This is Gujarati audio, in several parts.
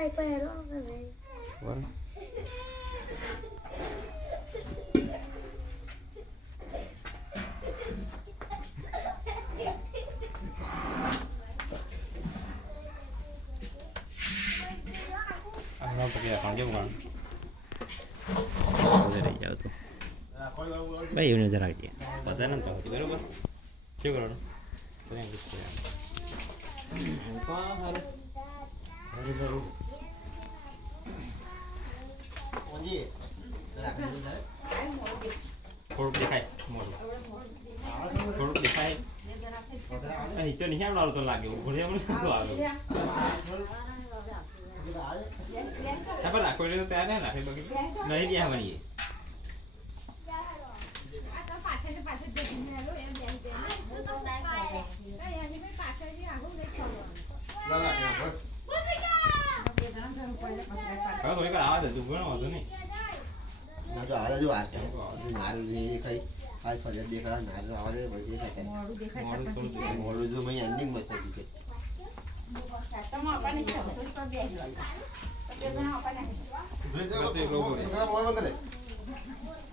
అయిపోయారు Ano pa kaya kang bukan? Udah jauh tuh. Baik, ini jarak dia. Padanan tahu kita lupa. Coba dong. Terima kasih. Apa hal? Halo. હારું. થોડુંક દેખાય મોડું થોડુંક દેખાય તો નહીં આવડાવતો તો લાગે ઊભો રહે મને શું આવે હા રાખો એટલે તો તૈયાર રાખે બાકી નહીં ગયા આવવાની એ. હવે થોડીક વાર આવવા દે તું ઘણો વાંધો નહીં. ના તો આવા જો વાર છે. નારું જે કઈ કાલ ફરિયાદ દેખાડા નારું આવા દે પછી કઈ મોડું થોડું મોડું જો મેં એન્ડિંગમાં છે કે.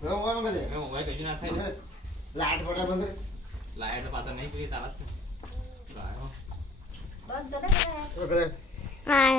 હવે મોબાઈલ કશું ના થાય. લાઈટ પડે બંધ લાઈટ પાછા નહીં કરી તારા જ કરે. આ